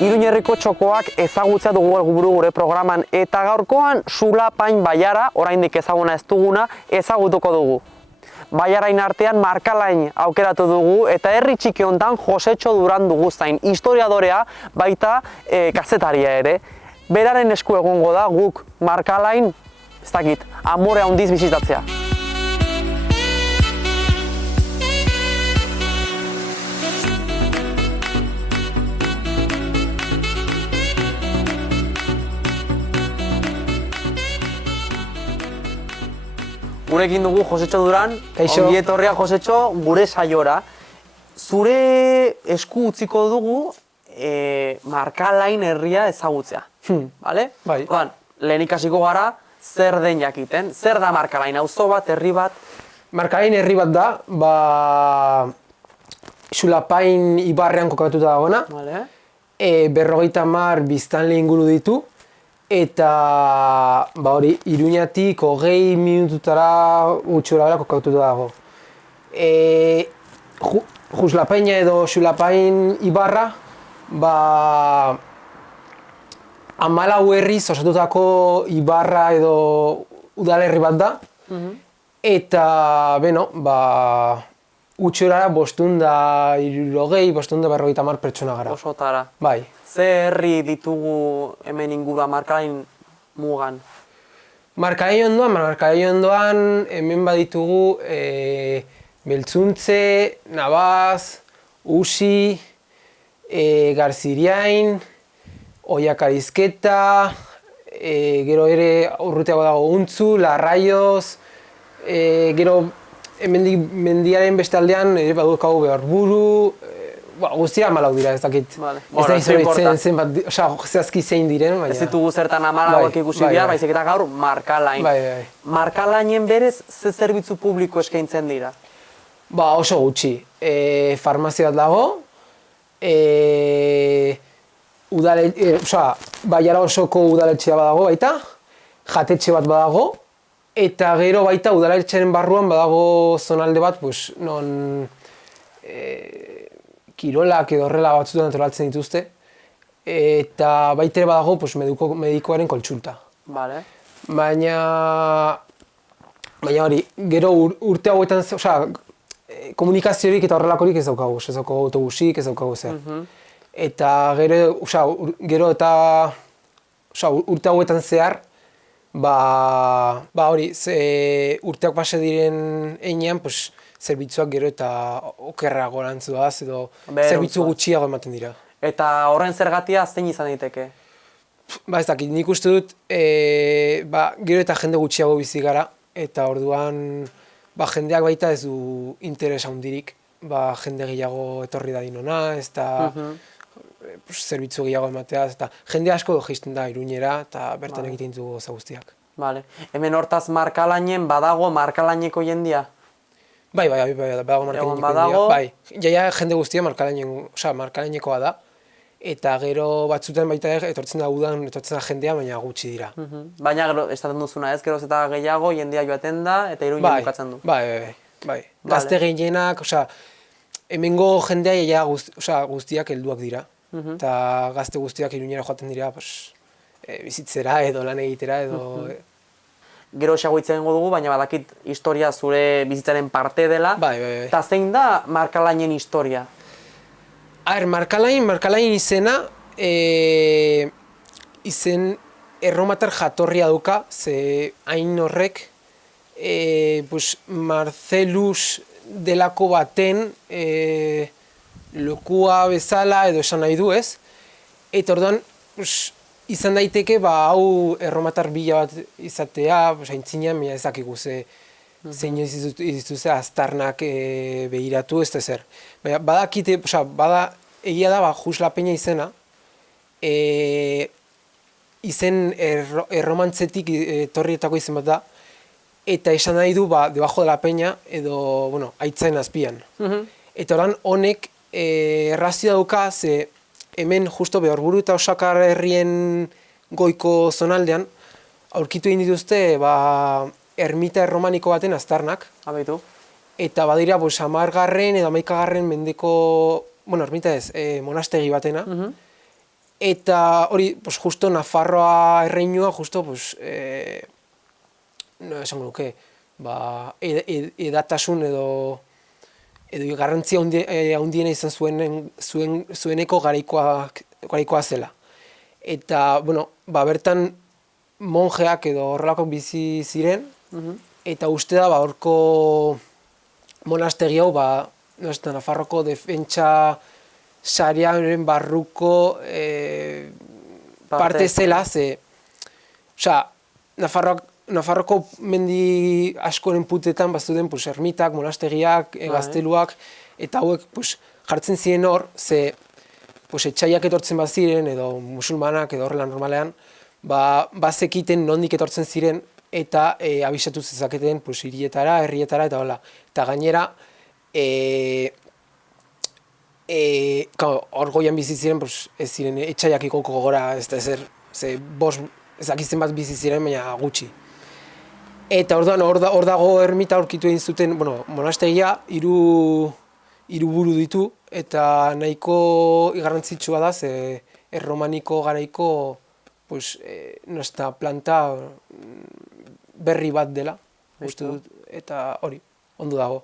Iruñerriko txokoak ezagutzea dugu helburu gure programan eta gaurkoan Sulapain bailara, oraindik ezaguna ez duguna, ezagutuko dugu. Baiarain artean Markalain aukeratu dugu eta herri txiki hontan Josetxo Duran dugu zain, historiadorea baita kazetaria ere. Beraren esku egongo da guk Markalain, ez dakit, amore handiz bizitatzea. Gurekin dugu Josetxo Duran, ongi etorria Josetxo, gure saiora. Zure esku utziko dugu Markalain herria ezagutzea. Bale? Bai. Lehenik hasiko gara, zer den jakiten? Zer da Markalain, auzo bat, herri bat? Markalain herri bat da, Sulapain ibarrean kokatuta dagoena. Vale. 50 biztanle inguru ditu. Eta Iruñatik 20 minututara gutxora kokatuta dago. Juslapaina edo Sulapain ibarra, 14 herriz osatutako ibarra edo udalerri bat da. Eta, gutxora 550 pertsona gara. Osotara. Bai. Ze herri ditugu hemen ingurua Markalain mugan? Markalain ondoan hemen baditugu Beltzuntze, Nabaz, Usi, Garziriain, Oiakarizketa, gero ere urruteago dago Untzu, Larraioz, gero mendiaren beste aldean badaukagu Behorburu, guztia 14 dira, ez dakit. Ez da izan zenbat, zehazki zein diren, baina... Ez ditugu zertan 14 ikusi dira, baizik eta gaur Markalain. Markalainen berez, ze zerbitzu publiko eskaintzen dira? Oso gutxi. Farmazia bat dago, Baiara osoko udaletxea badago baita, jatetxe bat badago, eta gero baita udaletxearen barruan badago zonalde bat, non kirolak edo horrela batzutan antolatzen dituzte, eta baita ere badago medikoaren kontsulta. Vale. Baina hori, gero urte hauetan, komunikaziorik eta horrelakorik ez daukagu, ez daukagu autobusik, ez daukagu zer. Eta gero eta urte hauetan zehar, hori, urteak pase diren heinean, zerbitzuak gero eta okerrago gorantzuaz edo zerbitzu gutxiago ematen dira. Eta horren zergatia zein izan daiteke? Ez dakit, nik uste dut, gero eta jende gutxiago bizi gara, eta orduan jendeak baita ez du interes handirik, jende gehiago etorri da dinona, ez da zerbitzu gehiago emateaz, eta jende asko jaisten da Iruñera, eta bertan egiten dugu gauza guztiak. Hemen hortaz Markalainen badago Markalaineko jendia? Bai, badago Markalaineko jendia. Bai, jaia jende guztia Markalainekoa da, eta gero batzutan baita etortzen da udan, etortzen da jendea, baina gutxi dira. Baina estaten duzuna ez, geroz eta gehiago jendea joaten da, eta Iruña bukatzen du. Bai. Gazte gehienak, hemengo jendea jaia guztiak helduak dira. Eta gazte guztiak Iruñera joaten dira, bizitzera edo lan egitera edo... Gero esagoitzen dugu, baina badakit historia zure bizitzaren parte dela. Bai. Eta zein da Markalainen historia? Markalain izena, izen erromatar jatorria duka, ze hain horrek, Marcelus delako baten lokua bezala edo esan nahi du ez. Eta orduan, izan daiteke, hau erromatar bila bat izatea, haintzinean, ez dakigu zein izituze aztarnak behiratu, ez da zer. Badakite, egia da, Juslapaina izena, izen erromantzetik etorrietako izen bat da, eta esan nahi du, debajo de la peña, edo, aitzaren azpian. Eta oran, honek errazioa dauka, ze hemen justo Behorburu eta Osakar herrien goiko zonaldean, aurkitu egin dituzte, ermita erromaniko baten aztarnak. Abaitu. Eta badira, 10. edo 11. mendeko, ermita ez, monastegi batena. Eta hori, pues, justo Nafarroa erreinua, justo, pues, no esango nuke, ba, edatasun edo garrantzia handiena izan zueneko garaikoa zela. Eta, bueno, ba, bertan monjeak edo horrelako bizi ziren, eta uste da, ba, horko monastegi hau, ba, Nafarroko defentsa sarearen barruko parte zela, osea, Nafarroko mendi askoren putetan bazuden pues, ermitak, monastegiak, gazteluak, eta hauek pues, jartzen ziren hor, pues, etxaiak etortzen baziren, edo musulmanak, edo horrela normalean, bazekiten nondik etortzen ziren, eta abisatu zezaketen pues, hirietara, herrietara, eta hola. Eta gainera, hor goian bizi ziren, pues, ez ziren etxaiak ikoko gora, ez da ezer, ezakizten bat bizi ziren, baina gutxi. Eta orduan hor dago ermita aurkitu egin zuten, bueno, monastegia hiru buru ditu, eta nahiko garrantzitsua da, ze erromaniko garaiko pues, planta berri bat dela, uste dut, eta hori, ondo dago.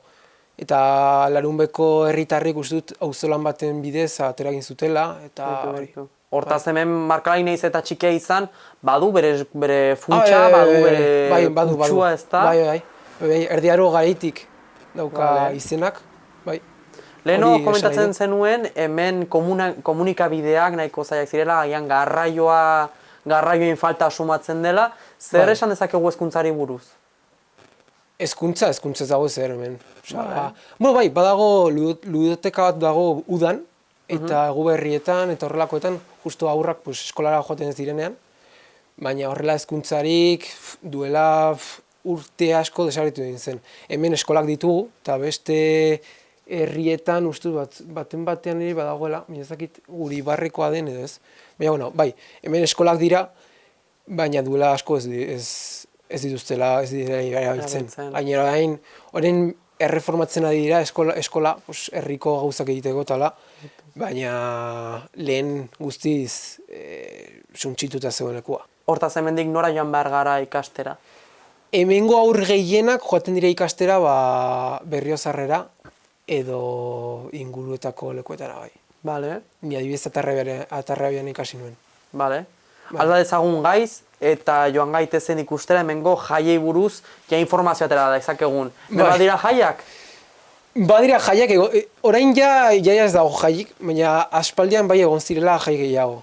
Eta Larunbeko herritarrik uste dut auzolan baten bidez atera egin zutela, eta hori. Hortaz hemen Markalain naiz eta txikia izan, badu bere funtsa, badu bere kutsua, ez da? Bai, Erdi Aro garaitik dauka izenak, bai. Leheno komentatzen zenuen, hemen komunikabideak nahiko zailak zirela, agian garraioen falta sumatzen dela, zer esan dezakegu hezkuntzari buruz? Hezkuntza ez dago zer hemen. Bai, badago ludoteka bat dago udan, eta Eguberrietan eta horrelakoetan, justo aurrak eskolara joaten ez direnean, baina horrela hezkuntzarik duela urte asko desagertu egin zen. Hemen eskolak ditugu, eta beste herrietan uste baten batean ere badagoela, minezakit guri barrikoa den edo ez. Baina, bueno, bai, hemen eskolak dira, baina duela asko ez dituztela, ez dira erabiltzen. Gainera gain, horren erreformatzen ari dira eskola, herriko gauzak egiteko tala, baina lehen guztiz suntsituta zegoenekua. Hortaz hemendik nora joan behar gara ikastera? Hemengo aur gehienak joaten dira ikastera Berriozarrera edo inguruetako lekuetara bai. Bale. Ni adibidez Atarrabian ikasi nuen. Bale. Alda dezagun gaiz, eta joan gaitezen ikustera hemengo jaiei buruz, informazioa atera da ezakegun. Badira jaiak? Badira jaiak, orain ez dago jaik, baina aspaldian bai egon zirela jai gehiago.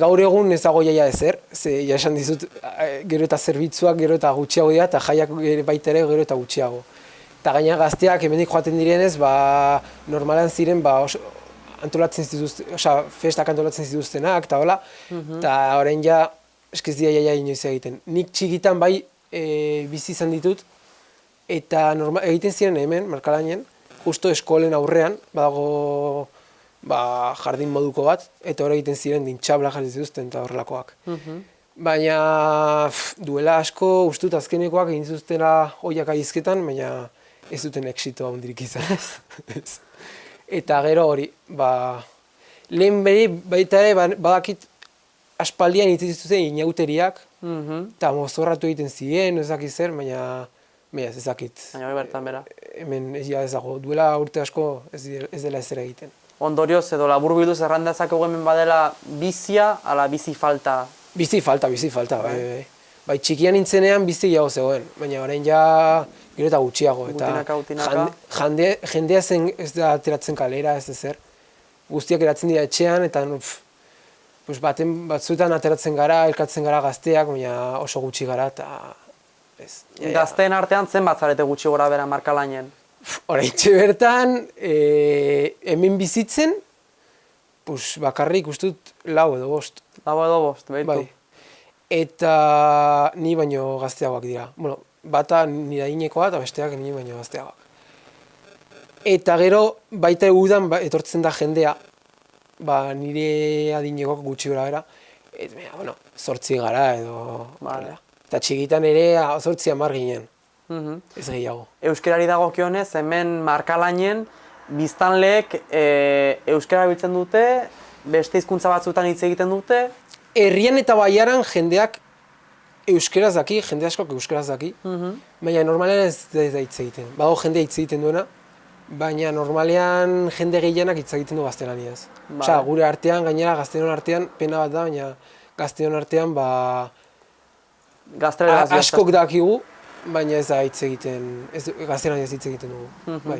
Gaur egun ez dago jaia ezer, ze ja esan dizut gero eta zerbitzuak gero eta gutxiago dira, eta jaiak baita ere gero eta gutxiago. Eta gaina gazteak hemendik joaten direnez, normalan ziren antolatzen zituzten, festak antolatzen zituztenak, eta hola, eta orain eskez dira jaia inoiz egiten. Nik txikitan bai bizi izan ditut, eta egiten ziren hemen, Markalainen, justo eskolen aurrean, badago jardin moduko bat, eta hor egiten ziren dintxabla jarri zituzten eta horrelakoak. Baina duela asko ustut azkenekoak egin zuztela oiak aizketan, baina ez duten exito handirik izan. Eta gero hori, lehen baita ere badakit aspaldian hitz zituzten inauteriak, eta mozorratu egiten ziren, ez dakit zer, baina ez dakit. Baina hori bertan bera. Hemen ez dago, duela urte asko ez dela ezer egiten. Ondorioz edo laburbilduz errandazakegu hemen badela bizia, ala bizi falta? Bizi falta, bai. Bai, txikian nintzenean bizi gehiago zegoen, baina orain gero eta gutxiago. Utinaka. Jendea ez da ateratzen kalera, ez ezer. Guztiak eratzen dira etxean, eta batzuetan ateratzen gara, elkatzen gara gazteak, baina oso gutxi gara, eta ez. Gazteen artean zenbat zarete gutxi gora bera Markalainen? Oraintxe bertan, hemen bizitzen, bakarrik ustut 4 edo 5. 4 edo 5, behitu. Bai. Eta ni baino gazteagoak dira. Bueno, bata nire adinekoa eta besteak ni baino gazteagoak. Eta gero, baita udan etortzen da jendea, nire adinekoak gutxi gora bera, eta, 8 gara edo... Eta txikitan ere 8-10 ginen. Ez gehiago. Euskarari dagokionez, hemen Markalainen biztanleek euskara biltzen dute, beste hizkuntza batzuetan hitz egiten dute? Herrian eta Baiaran jendeak euskeraz daki, jende askok euskeraz daki, baina normalean ez da hitz egiten. Badago jende hitz egiten duena, baina normalean jende gehienak hitz egiten du gaztelaniaz. Osea, gure artean, gainera gaztenon artean, pena bat da, baina gaztenon artean Gazteleraz askok dakigu, baina ez da hitz egiten, gaztelaniaz hitz egiten dugu. Bai.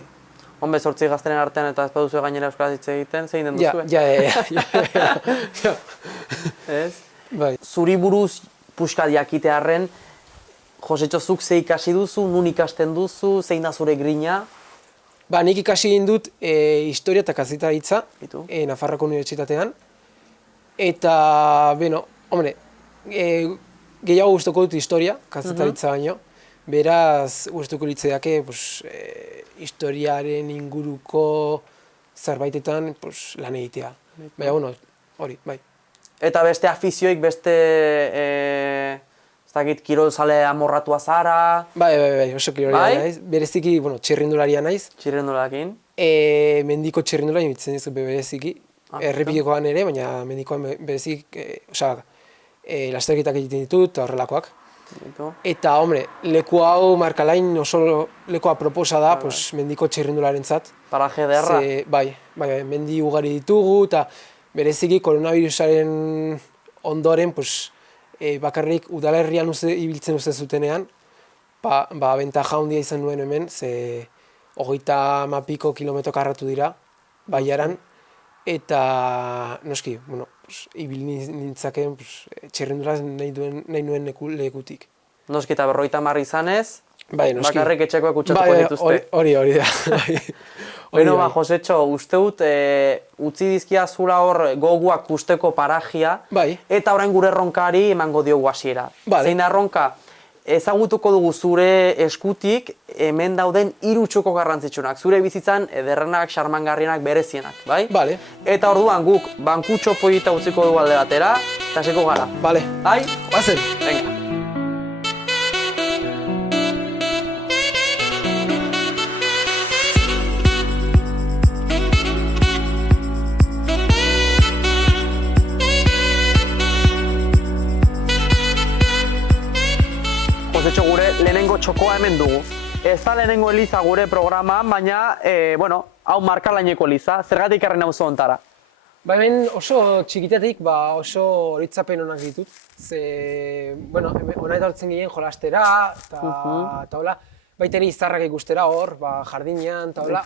Honbe, 8 gaztelen artean eta ez baduzu gainera euskaraz hitz egiten, zein den duzue? Ja. Ez? Bai. Zuri buruz puxka jakitearren, Josetxo, zuk ze ikasi duzu, nun ikasten duzu, zein da zure grina? Ba, nik ikasi egin dut historia eta kazetaritza Bitu. Nafarroako Unibertsitatean. Eta, beno, hombre, gehiago gustuko dut historia, kazetaritza baino. Beraz, gustuko litzaiake, historiaren inguruko zerbaitetan lan egitea. Baina, bueno, hori, bai. Eta beste afizioik, beste, ez dakit, kirolzale amorratua zara? Bai, oso kirolaria naiz. Bereziki, bueno, txirrindularia naiz. Txirrindularekin? Mendiko txirrindularia imitzen ez bereziki. Errepikekoan ere, baina mendikoan bereziki, lasterketak egiten ditut eta horrelakoak. Eta, hombre, leku hau Markalain oso leku aproposa da, mendiko txirrindularentzat. Paraje ederra? Bai, mendi ugari ditugu, eta bereziki koronavirusaren ondoren, bakarrik udalerrian ibiltzen uste zutenean, bentaja handia izan nuen hemen, ze 30 kilometro karratu dira, Baiaran, eta noski, ibil nintzaken txirrinduraz nahi nuen lekutik. Noski eta 50 izanez, noski. Bakarrik etxekoak utxatuko dituzte. Hori da. Bueno, Josetxo, uste dut, utzi dizkia zula hor goguak usteko parajia, eta orain gure erronkari emango diogu hasiera. Zein da erronka, ezagutuko dugu zure eskutik hemen dauden 3 txoko garrantzitsunak. Zure bizitzan ederrenak, xarmangarrienak, berezienak, bai? Bale. Eta orduan guk bankutxo polita utziko dugu alde batera, eta hasiko gara. Bale. Bai? Bazen. Venga. Josetxo, gure lehenengo txokoa hemen dugu. Ez da lehenengo eliza gure programan, baina, hau Markalaineko eliza, zergatik ekarri nauzu hontara? Ba, hemen oso txikitatik oso horitzapen onak ditut. Ze, hona etortzen ginen jolastera, eta hola, baita ere izarrak ikustera hor, jardinean, eta hola.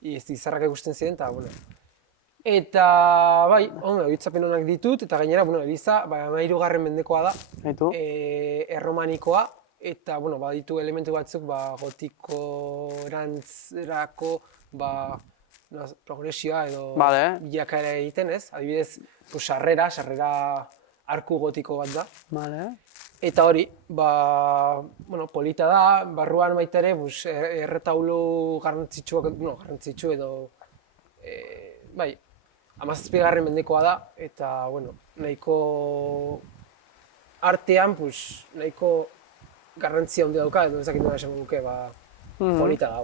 Izarrak ikusten ziren, eta, Eta, horitzapen onak ditut, eta gainera, eliza, 13. mendekoa da, erromanikoa, eta, baditu elementu batzuk, gotikorantzerako, progresioa edo bilakaera egiten, ez? Adibidez, sarrera arku gotiko bat da. Eta hori, polita da, barruan baita ere, erretaulu garrantzitsu edo, 17. mendekoa da, eta, nahiko artean, nahiko garrantzia handia dauka, edo ezakit nola esango duke, polita da.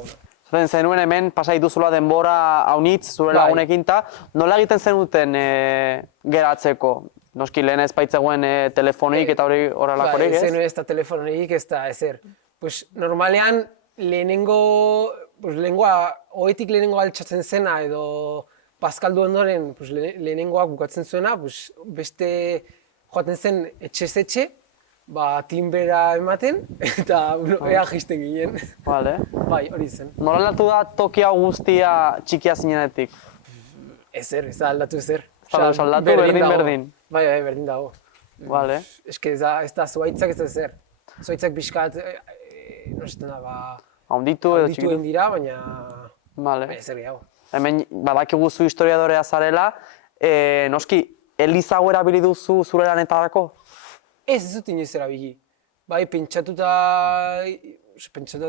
Zaten zenuen hemen, pasa dituzula denbora haunitz, zure lagunekin, nola egiten zenuten geratzeko? Noski lehen ez baitzegoen telefonik eta horrelakorik, ez? Zenuen ez da telefonik, ez da ezer. Normalean, oetik lehenengo altxatzen zena, edo Paskaldu ondoren lehenengoak bukatzen zuena, beste joaten zen etxez-etxe, tinbera ematen, eta ea jisten ginen. Bai, hori zen. Nola aldatu da toki hau guztia txikia zinenetik? Ezer, ez da aldatu ezer. Ez da aldatu, berdin? Bai, berdin dago. Ez da zuaitzak ez da ezer. Zuaitzak pixkat, nosetan da, haunditu egin dira, baina ezer gehiago. Hemen badakigu zu historiadorea zarela, noski, eliza hau erabili duzu zure lanetarako? Ez dut inoiz erabili. Bai, pentsatuta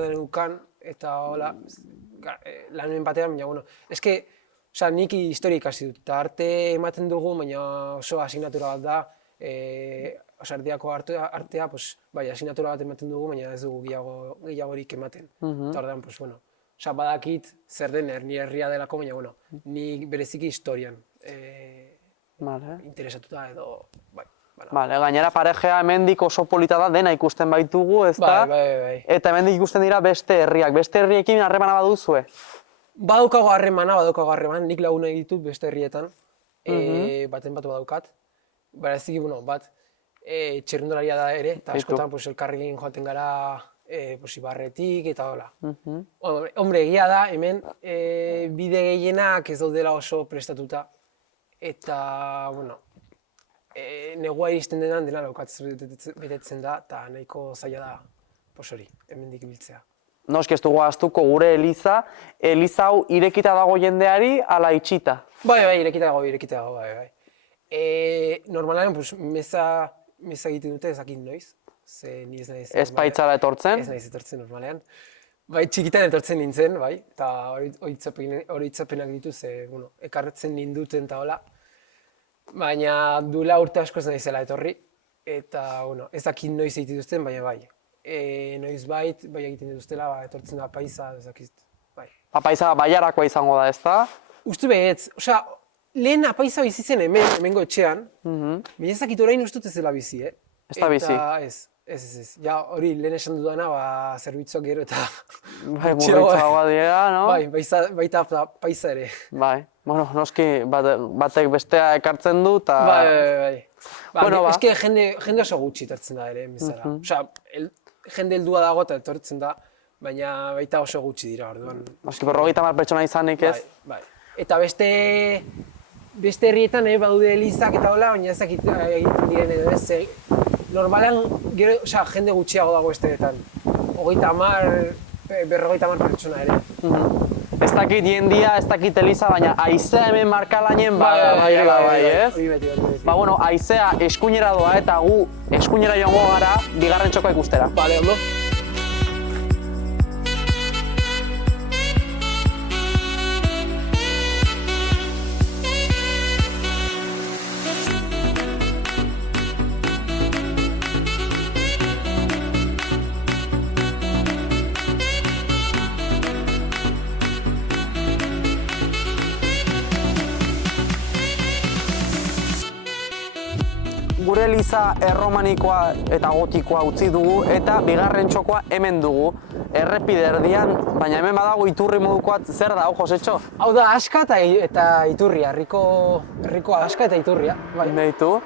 denukan, eta hola, lanen batean, baina, eske, nik historia ikasi dut, eta arte ematen dugu, baina oso asignatura bat da, erdiako artea, asignatura bat ematen dugu, baina ez dugu gehiagorik ematen. Eta ordean, badakit zer den nire herria delako, baina, nik bereziki historian Vale. interesatuta edo, bai. Vale, gainera parejea hemendik oso polita da, dena ikusten baitugu, ezta? Bai. Eta hemendik ikusten dira beste herriak. Beste herriekin harremana baduzue? Badaukago harreman, nik laguna ditut beste herrietan, baten bat badaukat. Bereziki, bat, txirrindularia da ere, eta askotan elkarrekin joaten gara Ibarretik eta hola. Hombre, egia da, hemen bide gehienak ez daudela oso prestatuta, eta, negua iristen denan dena laukatz betetzen da, eta nahiko zaila da, hori, hemendik ibiltzea. Noski ez dugu ahaztuko gure eliza hau irekita dago jendeari, ala itxita? Bai, irekita dago, bai. Normalaren, meza egiten dute ezakit noiz. Ni ez naiz... Ez baitzara etortzen? Ez naiz etortzen normalean. Bai, txikitan etortzen nintzen, bai, eta horitzapenak dituz, ekartzen ninduten eta hola. Baina duela urte asko ez naizela etorri, eta, ez dakit noiz egiten duzten, baina bai. Noiz bai egiten dituztela, etortzen da paisa, ez dakit, bai. Paisa Baiarakoa izango da, ezta? Uste behetz, lehen apaiza bizi zen hemengo etxean, baina ez dakit orain ustut ez dela bizi, Ez da bizi? Ez. Ja, hori lehen esan dudana, zerbitzuak gero eta... Bai, murritzagoa dira, no? Bai, baita paisa ere. Bai, noski batek bestea ekartzen du, eta... Bai. Eske jende oso gutxi etortzen da ere, bizarra. Jende heldua dago eta etortzen da, baina baita oso gutxi dira, orduan. Noski, 50 pertsona izanik ez? Bai. Eta beste herrietan badude elizak eta hola, baina ez dakit egiten diren edo ez. Normalean, jende gutxiago dago besteetan. 50, 50 pertsona ere. Ez dakit jendia, ez dakit eliza, baina haizea hemen markalainen bai, ez? Hori beti. Haizea eskuinera doa eta gu eskuinera joango gara bigarren txokoa ikustera. Bale, ondo. Gure eliza erromanikoa eta gotikoa utzi dugu eta bigarren txokoa hemen dugu. Errepide erdian, baina hemen badago iturri modukoat zer da, Josetxo? Hau da, aska eta iturria, herriko aska eta iturria. Beitu?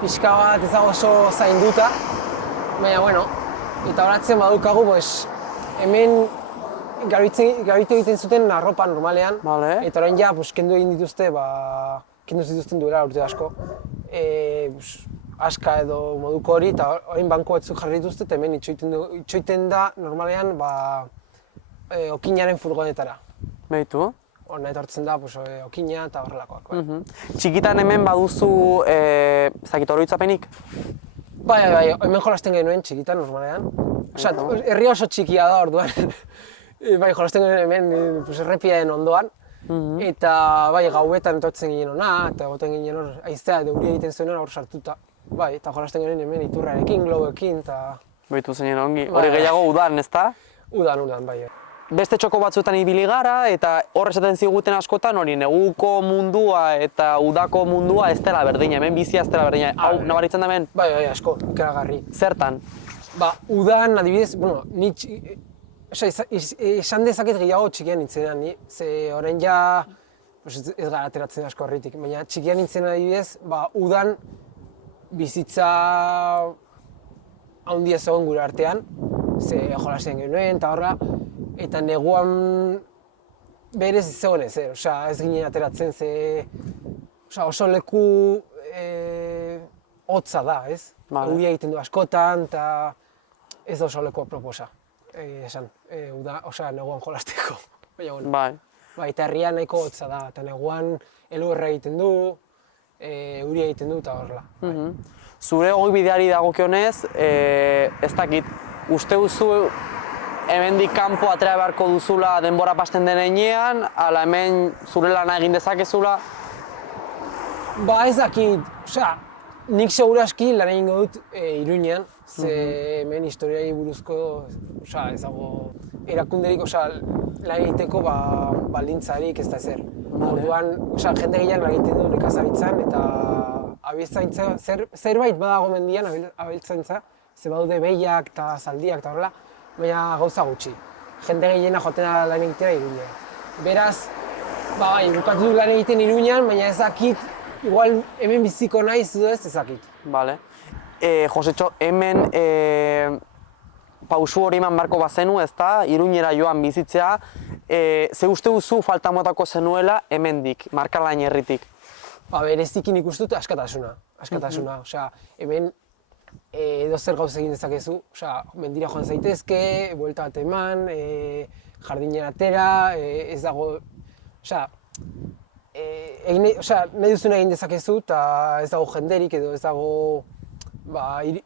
Pixka bat ez dago oso zainduta, baina, eta horatzen badukagu, hemen gabitu egiten zuten arropa normalean, eta orain ja, kendu egin dituzte, kendu zituzten duela urte asko, aska edo moduko hori, eta orain banko batzuk jarri dituzte, eta hemen itxoiten da normalean okinaren furgonetara. Beitu? Hona etortzen da okina eta horrelakoak. Txikitan hemen baduzu oroitzapenik? Bai, hemen jolasten genuen txikitan normalean. Herria oso txikia da orduan. Bai, jolasten genuen hemen errepiaren ondoan. Eta bai, gauetan etortzen ginen hona, eta egoten ginen hor haizea edo euria egiten zuen hor sartuta. Bai, eta jolasten genuen hemen iturrarekin, globeekin, eta... Beitu zeinen ongi. Hori gehiago udan, ezta? Udan, bai. Beste txoko batzuetan ibili gara, eta hor esaten ziguten askotan hori neguko mundua eta udako mundua ez dela berdina, hemen bizia ez dela berdina. Hau, nabaritzen da hemen? Bai, asko, ikaragarri. Zertan? Udan, adibidez, esan dezaket gehiago txikian nintzenan, ze orain ja ez gara ateratzen asko horretik, baina txikian nintzen adibidez, udan bizitza handia zegoen gure artean, ze jolasten genuen eta horra, eta neguan berez ez zegoen ez ginen ateratzen, oso leku hotza da, ez? Euria egiten du askotan, eta ez da oso leku proposa. Neguan jolasteko. Bai. Eta herrian nahiko hotza da, eta neguan elurra egiten du, euria egiten du eta horrela. Zure ogibideari dagokionez, ez dakit, uste duzu hemendik kanpo atera beharko duzula denbora pasten den heinean, ala hemen zure lana egin dezakezula? Ez dakit, nik seguraski lan egingo dut Iruñean, ze hemen historiai buruzko, ez dago erakunderik, lan egiteko baldintzarik ez da ezer. Orduan, jende gehiago lan egiten du nekazaritzan eta abeltzaintza, zerbait badago mendian abeltzaintza, ze badaude behiak eta zaldiak eta horrela, baina gauza gutxi. Jende gehiena joaten da lan egitera Iruñean. Beraz, bukatu du lan egiten Iruñean, baina ez dakit, igual hemen biziko naiz edo ez dakit. Vale. Josetxo, hemen pausu hori eman beharko bazenu, ezta, Iruñera joan bizitzea, ze uste duzu falta motako zenuela hemendik, Markalain herritik? Berezikin ikusten dut askatasuna. Hemen edozer gauz egin dezakezu, mendira joan zaitezke, buelta bat eman, jardinen atera, ez dago, nahi duzuna egin dezakezu eta ez dago jenderik edo ez dago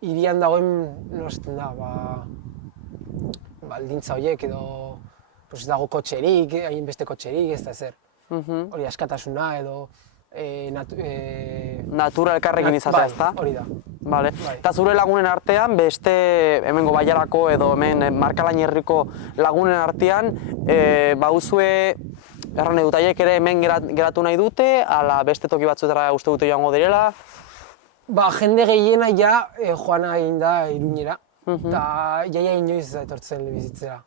hirian dagoen, nola esaten da, baldintza horiek edo ez dago kotxerik, hainbeste kotxerik, ez da ezer. Hori askatasuna edo natura elkarrekin izatea, ezta? Hori da. Vale. Eta zure lagunen artean, beste hemengo Bailarako edo hemen Markalain herriko lagunen artean, bauzue erran edut haiek ere hemen geratu nahi dute, ala beste toki batzuetara uste dute joango direla? Jende gehiena joan egin da Iruñera, eta jaia inoiz etortzen bizitzera.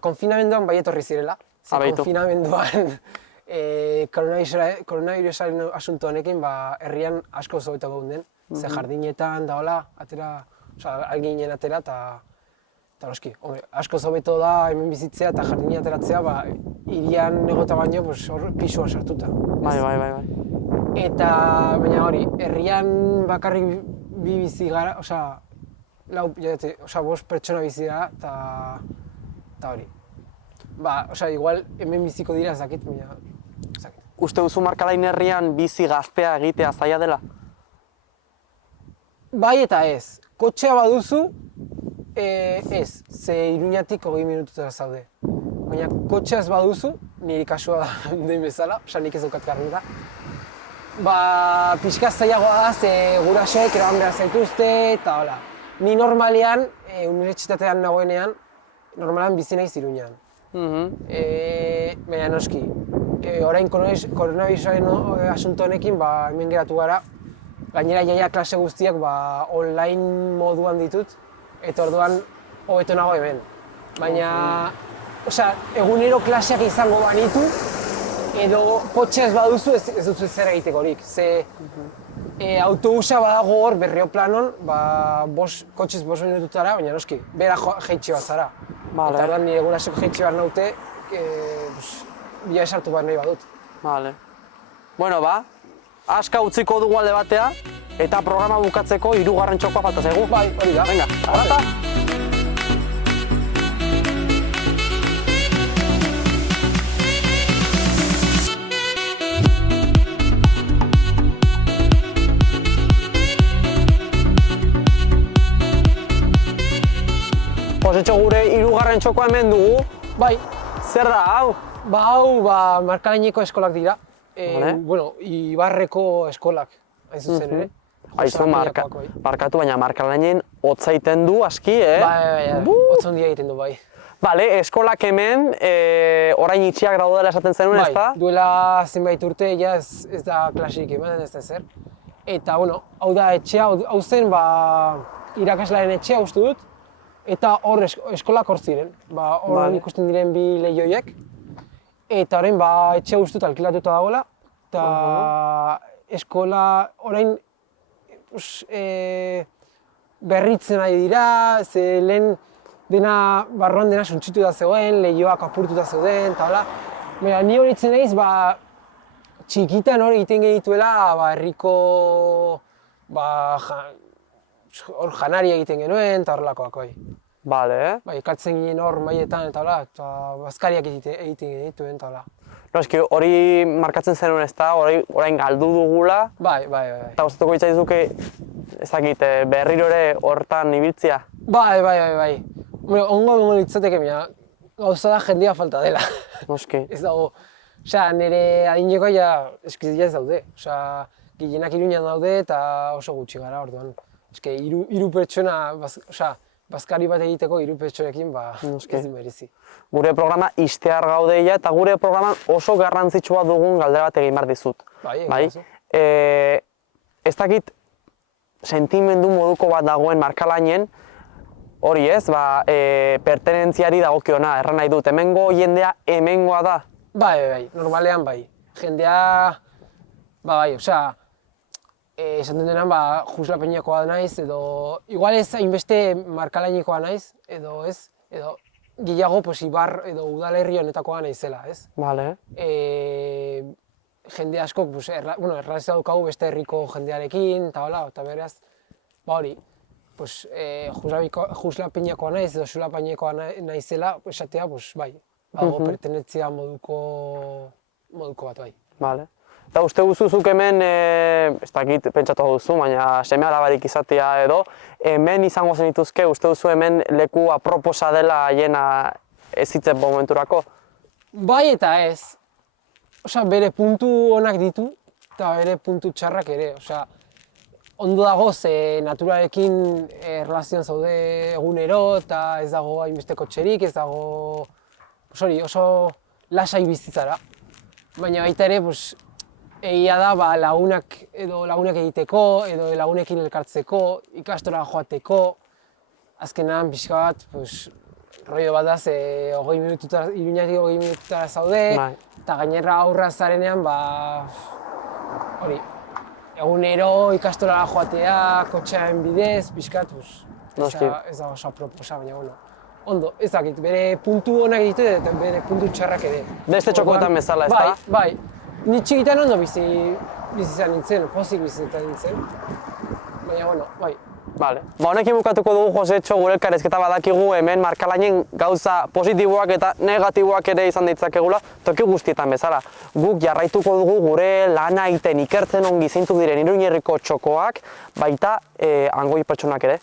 Konfinamenduan bai etorri zirela, konfinamenduan koronavirusaren asunto honekin herrian asko zobeto gaunden, ze jardinetan da hola, alginen atera eta noski, asko zobeto da hemen bizitzea eta jardine ateratzea hirian egota baino pisuan sartuta. Bai. Eta, baina hori, herrian bakarrik bi bizi gara, bost pertsona bizi gara eta hori. Igual hemen biziko dira ez dakit, baina ez dakit. Uste duzu Markalain herrian bizi gaztea egitea zaila dela? Bai eta ez. Kotxea baduzu, ez, ze Iruñatik 20 minututara zaude. Baina kotxea ez baduzu, niri kasua den bezala, nik ez daukat karneta. Pixka zailagoa da, ze gurasoek eraman behar zaituzte eta hola. Ni normalean, unibertsitatean nagoenean, normalean bizi naiz Iruñan. Baina noski, orain koronavirusaren asunto honekin hemen geratu gara. Gainera jaia klase guztiak online moduan ditut, eta orduan hobeto nago hemen. Baina, egunero klaseak izango banitu, edo kotxe ez baduzu ez duzu zer egitekorik. Ze autobusa badago hor Berrioplanon, kotxez 5 minututara, baina noski, bera jeitxe bat zara. Eta orduan nire guraseko jeitxe bat naute, bila esartu bat nahi badut. Bueno, aska utziko dugu alde batea, eta programa bukatzeko 3. txokoa falta zaigu. Bai, hori da. Venga, arata! Josetxo, gure 3. txokoa hemen dugu. Bai. Zer da, hau? Hau, Markalaineko eskolak dira. Ibarreko eskolak, hain zuzen ere. Aizu, markatu, baina Markalainen hotzaiten du aski, Bai, hotz handia egiten du, bai. Bale, eskolak hemen, orain itxiak daudela esaten zenuen, ez da? Bai, duela zenbait urte, ez da klasik ematen ez da zer. Eta, hau da etxea, hau zen, irakaslaren etxea uste dut, eta hor eskolak hor ziren. Hor ikusten diren bi lehioiek. Eta orain etxea uste dut alkilatuta dagoela, eta eskola orain berritzen ari dira, ze lehen barruan dena suntsitu da zegoen, lehioak apurtuta zeuden, eta hola. Baina ni hori itzen naiz, txikitan hori egiten genituela, herriko janaria egiten genuen, eta horrelakoak, bai. Bale. Ekartzen ginen hor maietan eta hola, eta bazkariak egiten genituen eta hola. Noski, hori markatzen zenuen ez da, orain galdu dugula. Bai. Eta gustatuko itzaizuke, ez dakit, berriro ere hortan ibiltzia? Bai. Ongo litzateke, gauza da jendia falta dela. Noski. Ez dago, nire adinekoa eskizia ez daude. gehienak Iruñan daude eta oso gutxi gara orduan. Eske hiru pertsona, bazkari bat egiteko 3 pertsonekin ez du merezi. Gure programa ixtear gaudeia eta gure programan oso garrantzitsua dugun galdera bat egin behar dizut. Bai? Ez dakit sentimendu moduko bat dagoen Markalainen, hori ez, pertenentziari dagokiona, erran nahi dut, hemengo jendea hemengoa da? Bai, normalean bai. Jendea, esaten denan, Jusla Peñakoa naiz, edo igual ez hainbeste Markalainekoa naiz, edo ez, edo gehiago Ibar edo udalerri honetakoa naizela, ez? Vale. Jende askok, erlazioa daukagu beste herriko jendearekin, eta beraz, hori, Jusla Peñakoa naiz edo Xula Painekoa naizela, esatea, bai, pertenentzia moduko bat, bai. Vale. Eta uste guzuzuk hemen, ez dakit pentsatu duzu, baina seme alabarik izatea edo, hemen izango zenituzke, uste duzu hemen leku aproposa dela hiena ezitzen momenturako? Bai eta ez. Bere puntu onak ditu, eta bere puntu txarrak ere. Ondo dago, ze naturarekin erlazioan zaude egunero, eta ez dago hainbeste kotxerik, ez dago oso lasai bizitzara. Baina baita ere, egia da lagunak egiteko, edo lagunekin elkartzeko, ikastora joateko, azkenean pixka bat, rollo bat da, ze Iruñatik 20 minututara zaude, eta gainerra aurra zarenean, hori, egunero ikastora joatea, kotxearen bidez, pixkat, ez da oso aproposa, baina, ondo, ez dakit, bere puntu onak ditu eta bere puntu txarrak ere. Beste txokoetan bezala, ez da? Bai. Ni txikitan ondo bizi izan nintzen, pozik bizi izan nintzen. Baina, bai. Vale. Honekin bukatuko dugu, Josetxo, gure elkarrizketa badakigu hemen Markalainen gauza positiboak eta negatiboak ere izan ditzakegula, toki guztietan bezala. Guk jarraituko dugu gure lana egiten ikertzen ongi zeintzuk diren Iruñerriko txokoak, baita hangoi pertsonak ere.